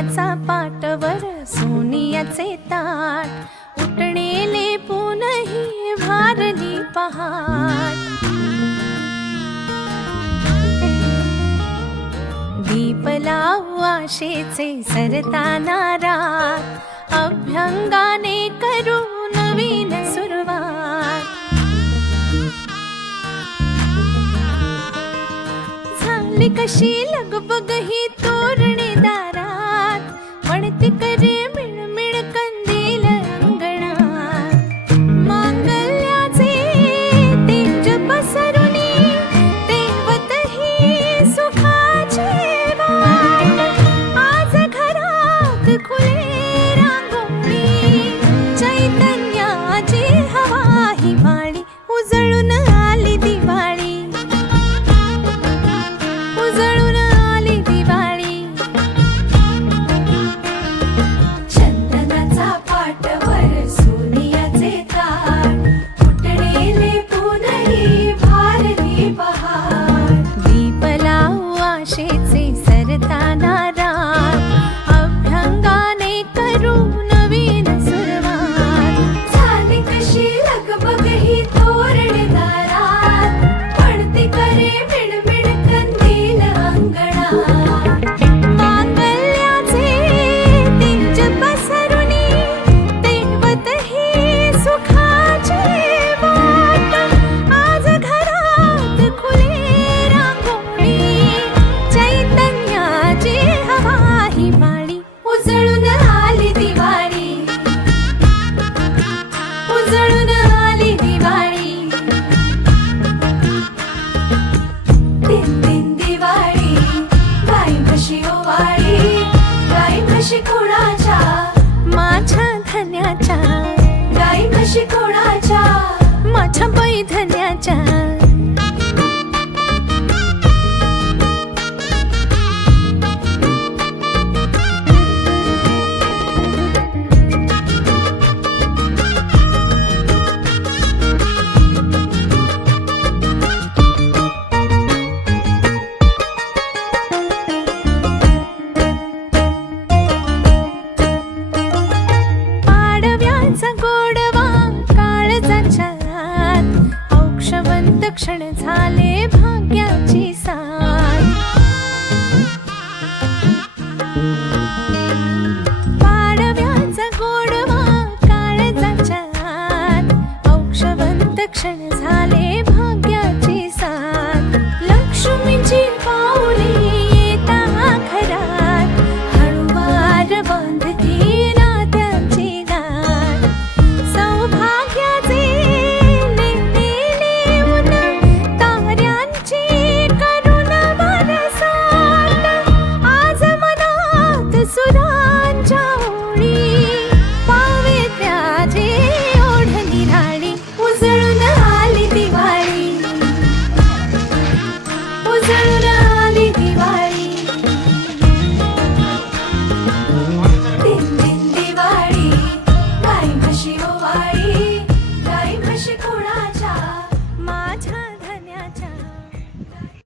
चंदनाचा पाटवर सोनियाचे ताट उठणेले पुनही भारली पहाट दीप लावू आशेचे सरताना रात अभ्यंगाने करू नवीन सुरुवात झाली कशी लगबग ही तोरणे दारात म्हणते करे मिळमिळ कंदील अंगणात मांगल्याचे तेज पसरुनी तेवतही सुखाचे वाट आज घरात खुले रांगोळी चैतन्याची हवा ही वाणी उजळून आली दिवाळी उजळून आली दिवाळी चंदनाचा पाटवर सोनियाचे ताट उठणेले पुनही भारली पहाट दीप लावू आशेचे सरताना रात अभ्यंगाने करू नवीन सुरुवात झाली कशी लगबग ही तोरणे दारात पडते करे मिणमिण कंदील अंगणात मांगल्याचे तेज पसरुनी तेवतही सुखाचे वाट आज घरात खुले रांगोळी चैतन्याची हवा ही वाणी उजळून आली दिवाळी उजळून आली दिवाळी दिन दिन दिवाळी गाई म्हशी ओवाळी गाई म्हशी कोणाच्या माझ्या धन्याच्या गाई म्हशी कोणाच्या माझ्या बाई धन्याच्या पाडव्याचा गोडवा काळजाच्या आत औक्षवंत क्षण झाले भाग्याची साथ पाडव्याचा गोडवा काळजाच्या आत औक्षवंत क्षण झाले भाग्याची साथ लक्ष्मीची